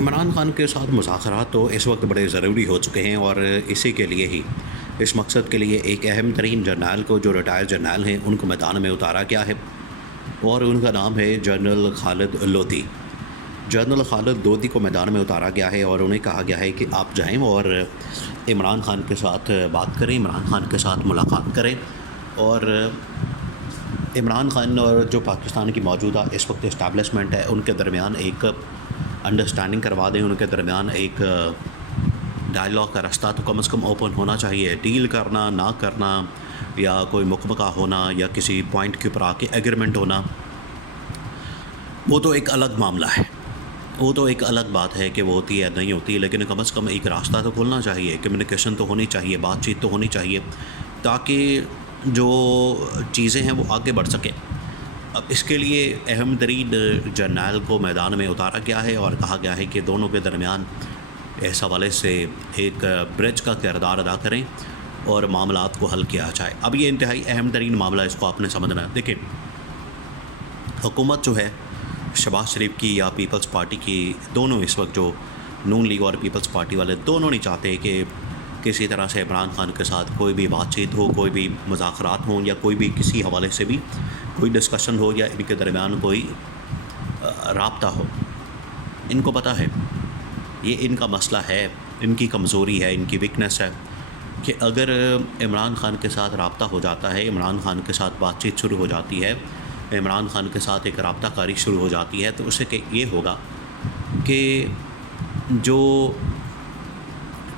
عمران خان کے ساتھ مذاکرات تو اس وقت بڑے ضروری ہو چکے ہیں، اور اسی کے لیے ہی اس مقصد کے لیے ایک اہم ترین جرنیل کو، جو ریٹائر جرنیل ہیں، ان کو میدان میں اتارا گیا ہے، اور ان کا نام ہے جنرل خالد لودھی۔ جنرل خالد لودھی کو میدان میں اتارا گیا ہے اور انہیں کہا گیا ہے کہ آپ جائیں اور عمران خان کے ساتھ بات کریں، عمران خان کے ساتھ ملاقات کریں، اور عمران خان اور جو پاکستان کی موجودہ اس وقت اسٹیبلشمنٹ ہے ان کے درمیان ایک انڈرسٹینڈنگ کروا دیں، ان کے درمیان ایک ڈائلاگ کا راستہ تو کم از کم اوپن ہونا چاہیے۔ ڈیل کرنا، نہ کرنا، یا کوئی مکمکہ ہونا، یا کسی پوائنٹ کے اوپر آ کے ایگریمنٹ ہونا، وہ تو ایک الگ معاملہ ہے، وہ تو ایک الگ بات ہے کہ وہ ہوتی ہے نہیں ہوتی، لیکن کم از کم ایک راستہ تو کھلنا چاہیے، کمیونیکیشن تو ہونی چاہیے، بات چیت تو ہونی چاہیے، تاکہ جو چیزیں ہیں وہ آگے بڑھ سکیں۔ اب اس کے لیے اہم ترین جرنیل کو میدان میں اتارا گیا ہے اور کہا گیا ہے کہ دونوں کے درمیان اس حوالے سے ایک برج کا کردار ادا کریں اور معاملات کو حل کیا جائے۔ اب یہ انتہائی اہم ترین معاملہ، اس کو آپ نے سمجھنا ہے۔ دیکھیں، حکومت جو ہے شہباز شریف کی یا پیپلز پارٹی کی، دونوں اس وقت جو نون لیگ اور پیپلز پارٹی والے دونوں نہیں چاہتے کہ کسی طرح سے عمران خان کے ساتھ کوئی بھی بات چیت ہو، کوئی بھی مذاکرات ہوں، یا کوئی بھی کسی حوالے سے بھی کوئی ڈسکشن ہو، یا ان کے درمیان کوئی رابطہ ہو۔ ان کو پتہ ہے یہ ان کا مسئلہ ہے، ان کی کمزوری ہے، ان کی ویکنس ہے، کہ اگر عمران خان کے ساتھ رابطہ ہو جاتا ہے، عمران خان کے ساتھ بات چیت شروع ہو جاتی ہے، عمران خان کے ساتھ ایک رابطہ کاری شروع ہو جاتی ہے، تو اس سے کہ یہ ہوگا کہ جو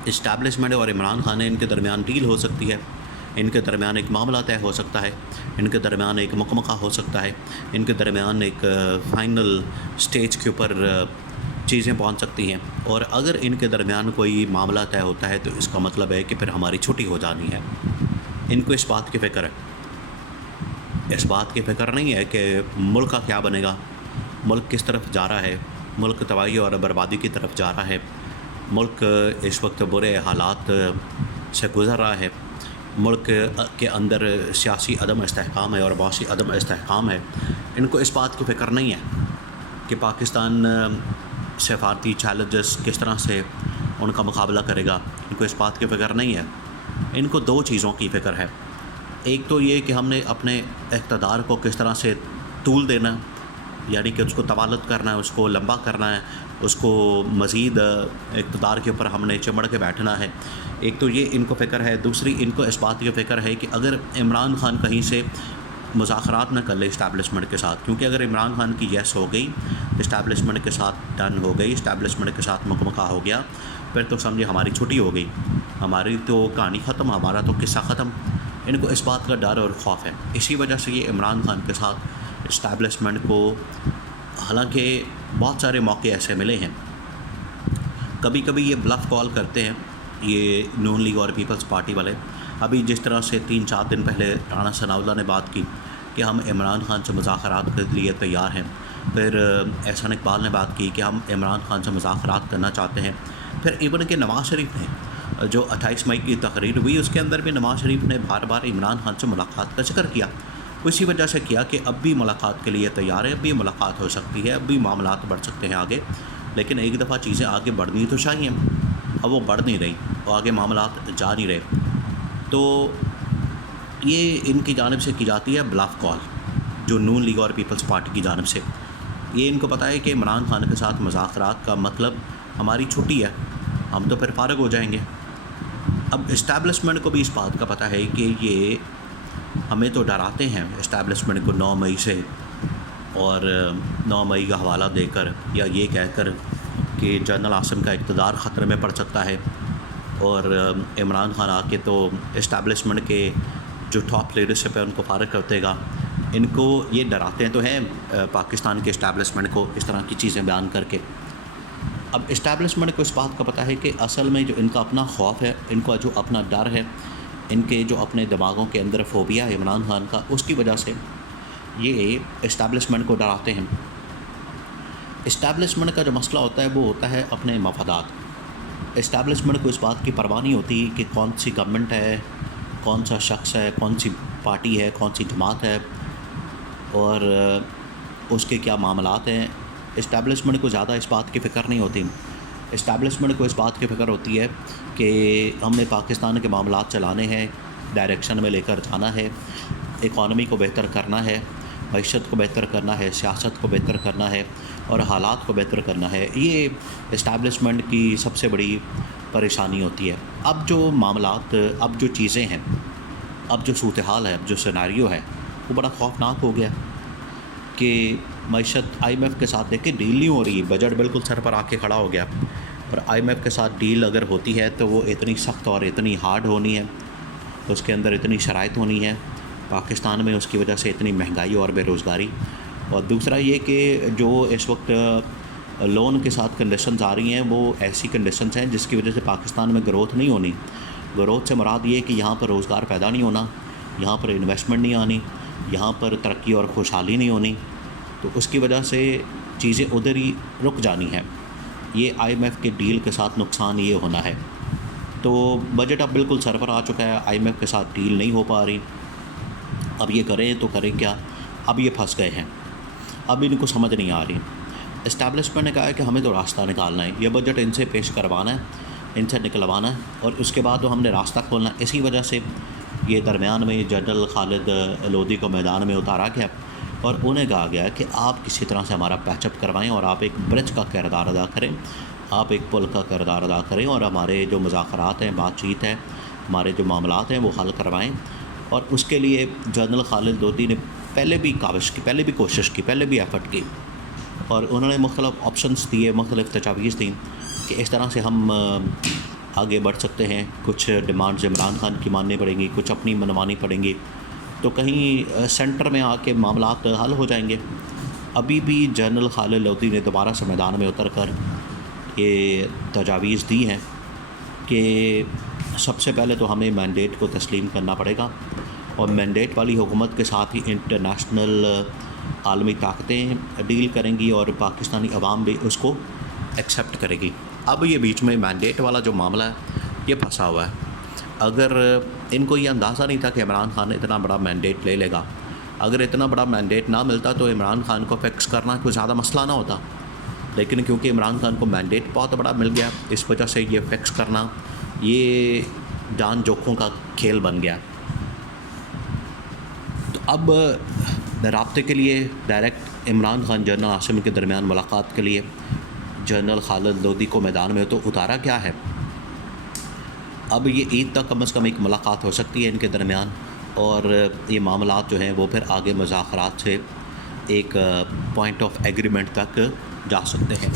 اسٹیبلشمنٹ اور عمران خان ہے، ان کے درمیان ڈیل ہو سکتی ہے، ان کے درمیان ایک معاملہ طے ہو سکتا ہے، ان کے درمیان ایک مکمکہ ہو سکتا ہے، ان کے درمیان ایک فائنل سٹیج کے اوپر چیزیں پہنچ سکتی ہیں۔ اور اگر ان کے درمیان کوئی معاملہ طے ہوتا ہے تو اس کا مطلب ہے کہ پھر ہماری چھٹی ہو جانی ہے۔ ان کو اس بات کی فکر ہے، اس بات کی فکر نہیں ہے کہ ملک کا کیا بنے گا، ملک کس طرف جا رہا ہے، ملک تباہی اور بربادی کی طرف جا رہا ہے، ملک اس وقت برے حالات سے گزر رہا ہے، ملک کے اندر سیاسی عدم استحکام ہے اور معاشی عدم استحکام ہے۔ ان کو اس بات کی فکر نہیں ہے کہ پاکستان سفارتی چیلنجز کس طرح سے ان کا مقابلہ کرے گا، ان کو اس بات کی فکر نہیں ہے۔ ان کو دو چیزوں کی فکر ہے، ایک تو یہ کہ ہم نے اپنے اقتدار کو کس طرح سے طول دینا، یعنی کہ اس کو طوالت کرنا ہے، اس کو لمبا کرنا ہے، اس کو مزید اقتدار کے اوپر ہم نے چمڑ کے بیٹھنا ہے۔ ایک تو یہ ان کو فکر ہے، دوسری ان کو اس بات کی فکر ہے کہ اگر عمران خان کہیں سے مذاکرات نہ کر لے اسٹیبلشمنٹ کے ساتھ، کیونکہ اگر عمران خان کی یس ہو گئی، اسٹیبلشمنٹ کے ساتھ ڈن ہو گئی، اسٹیبلشمنٹ کے ساتھ مکمکہ ہو گیا، پھر تو سمجھے ہماری چھٹی ہو گئی، ہماری تو کہانی ختم، ہمارا تو قصہ ختم۔ ان کو اس بات کا ڈر اور خوف ہے، اسی وجہ سے یہ عمران خان کے ساتھ اسٹیبلشمنٹ کو، حالانکہ بہت سارے موقع ایسے ملے ہیں، کبھی کبھی یہ بلف کال کرتے ہیں یہ نون لیگ اور پیپلز پارٹی والے۔ ابھی جس طرح سے 3-4 دن پہلے رانا ثناء اللہ نے بات کی کہ ہم عمران خان سے مذاکرات کے لیے تیار ہیں، پھر احسان اقبال نے بات کی کہ ہم عمران خان سے مذاکرات کرنا چاہتے ہیں، پھر ایون کہ نواز شریف نے جو 28 مئی کی تقریر ہوئی، اس کے اندر بھی نواز شریف نے بار بار عمران خان سے ملاقات کا ذکر کیا، اسی وجہ سے کیا کہ اب بھی ملاقات کے لیے تیار ہے، اب بھی ملاقات ہو سکتی ہے، اب بھی معاملات بڑھ سکتے ہیں آگے، لیکن ایک دفعہ چیزیں آگے بڑھنی تو چاہیے، اب وہ بڑھ نہیں رہی اور آگے معاملات جا نہیں رہے، تو یہ ان کی جانب سے کی جاتی ہے بلف کال، جو نون لیگ اور پیپلز پارٹی کی جانب سے۔ یہ ان کو پتہ ہے کہ عمران خان کے ساتھ مذاکرات کا مطلب ہماری چھٹی ہے، ہم تو پھر فارغ ہو جائیں گے۔ اب اسٹیبلشمنٹ کو بھی اس بات کا پتہ ہے کہ یہ ہمیں تو ڈراتے ہیں اسٹیبلشمنٹ کو 9 مئی سے، اور 9 مئی کا حوالہ دے کر یا یہ کہہ کر کہ جنرل عاصم کا اقتدار خطرے میں پڑ سکتا ہے، اور عمران خان آ کے تو اسٹیبلشمنٹ کے جو ٹاپ لیڈرشپ ہے ان کو فارغ کر دے گا۔ ان کو یہ ڈراتے ہیں تو ہیں پاکستان کے اسٹیبلشمنٹ کو اس طرح کی چیزیں بیان کر کے۔ اب اسٹیبلشمنٹ کو اس بات کا پتہ ہے کہ اصل میں جو ان کا اپنا خوف ہے، ان کا جو اپنا ڈر ہے، ان کے جو اپنے دماغوں کے اندر فوبیا ہے عمران خان کا، اس کی وجہ سے یہ اسٹیبلشمنٹ کو ڈراتے ہیں۔ اسٹیبلشمنٹ کا جو مسئلہ ہوتا ہے وہ ہوتا ہے اپنے مفادات۔ اسٹیبلشمنٹ کو اس بات کی پرواہ نہیں ہوتی کہ کون سی گورنمنٹ ہے، کون سا شخص ہے، کون سی پارٹی ہے، کون سی جماعت ہے، اور اس کے کیا معاملات ہیں۔ اسٹیبلشمنٹ کو زیادہ اس بات کی فکر نہیں ہوتی اسٹیبلشمنٹ کو اس بات کی فکر ہوتی ہے کہ ہم نے پاکستان کے معاملات چلانے ہیں، ڈائریکشن میں لے کر جانا ہے، اکانومی کو بہتر کرنا ہے، معیشت کو بہتر کرنا ہے، سیاست کو بہتر کرنا ہے اور حالات کو بہتر کرنا ہے۔ یہ اسٹیبلشمنٹ کی سب سے بڑی پریشانی ہوتی ہے۔ اب جو معاملات، اب جو چیزیں ہیں، اب جو صورتحال ہے، اب جو سیناریو ہے، وہ بڑا خوفناک ہو گیا کہ معیشت آئی ایم ایف کے ساتھ دیکھ کے ڈیل نہیں ہو رہی، بجٹ بالکل سر پر آ کے کھڑا ہو گیا، اور آئی ایم ایف کے ساتھ ڈیل اگر ہوتی ہے تو وہ اتنی سخت اور اتنی ہارڈ ہونی ہے، اس کے اندر اتنی شرائط ہونی ہے پاکستان میں، اس کی وجہ سے اتنی مہنگائی اور بے روزگاری، اور دوسرا یہ کہ جو اس وقت لون کے ساتھ کنڈیشنز آ رہی ہیں وہ ایسی کنڈیشنز ہیں جس کی وجہ سے پاکستان میں گروتھ نہیں ہونی۔ گروتھ سے مراد یہ کہ یہاں پر روزگار پیدا نہیں ہونا، یہاں پر انویسٹمنٹ نہیں آنی، یہاں پر ترقی اور خوشحالی نہیں ہونی، تو اس کی وجہ سے چیزیں ادھر ہی رک جانی ہیں۔ یہ آئی ایم ایف کے ڈیل کے ساتھ نقصان یہ ہونا ہے۔ تو بجٹ اب بالکل سر پر آ چکا ہے، آئی ایم ایف کے ساتھ ڈیل نہیں ہو پا رہی، اب یہ کریں تو کریں کیا؟ اب یہ پھنس گئے ہیں، اب ان کو سمجھ نہیں آ رہی۔ اسٹیبلشمنٹ نے کہا ہے کہ ہمیں تو راستہ نکالنا ہے، یہ بجٹ ان سے پیش کروانا ہے، ان سے نکلوانا ہے، اور اس کے بعد تو ہم نے راستہ کھولنا ہے۔ اسی وجہ سے یہ درمیان میں جنرل خالد لودھی کو میدان میں اتارا گیا اور انہیں کہا گیا کہ آپ کسی طرح سے ہمارا پیچ اپ کروائیں اور آپ ایک برج کا کردار ادا کریں، آپ ایک پل کا کردار ادا کریں، اور ہمارے جو مذاکرات ہیں، بات چیت ہے، ہمارے جو معاملات ہیں وہ حل کروائیں۔ اور اس کے لیے جنرل خالد لودھی نے پہلے بھی کاوش کی، پہلے بھی کوشش کی، پہلے بھی ایفرٹ کی، اور انہوں نے مختلف آپشنز دیے، مختلف تجاویز دیں کہ اس طرح سے ہم آگے بڑھ سکتے ہیں۔ کچھ ڈیمانڈز عمران خان کی ماننی پڑیں گی، کچھ اپنی منوانی پڑیں گی، تو کہیں سینٹر میں آ کے معاملات حل ہو جائیں گے۔ ابھی بھی جنرل خالد لودھی نے دوبارہ سے میدان میں اتر کر یہ تجاویز دی ہیں کہ سب سے پہلے تو ہمیں مینڈیٹ کو تسلیم کرنا پڑے گا، اور مینڈیٹ والی حکومت کے ساتھ ہی انٹرنیشنل عالمی طاقتیں ڈیل کریں گی اور پاکستانی عوام بھی اس کو ایکسیپٹ کرے گی۔ اب یہ بیچ میں مینڈیٹ والا جو معاملہ ہے یہ پھنسا ہوا ہے۔ اگر ان کو یہ اندازہ نہیں تھا کہ عمران خان اتنا بڑا مینڈیٹ لے لے گا، اگر اتنا بڑا مینڈیٹ نہ ملتا تو عمران خان کو فکس کرنا کوئی زیادہ مسئلہ نہ ہوتا، لیکن کیونکہ عمران خان کو مینڈیٹ بہت بڑا مل گیا، اس وجہ سے یہ فکس کرنا یہ جان جوکھوں کا کھیل بن گیا۔ تو اب رابطے کے لیے ڈائریکٹ عمران خان جنرل عاصم کے درمیان ملاقات کے لیے جنرل خالد لودھی کو میدان میں تو اتارا کیا ہے۔ اب یہ عید تک کم از کم ایک ملاقات ہو سکتی ہے ان کے درمیان، اور یہ معاملات جو ہیں وہ پھر آگے مذاکرات سے ایک پوائنٹ آف ایگریمنٹ تک جا سکتے ہیں۔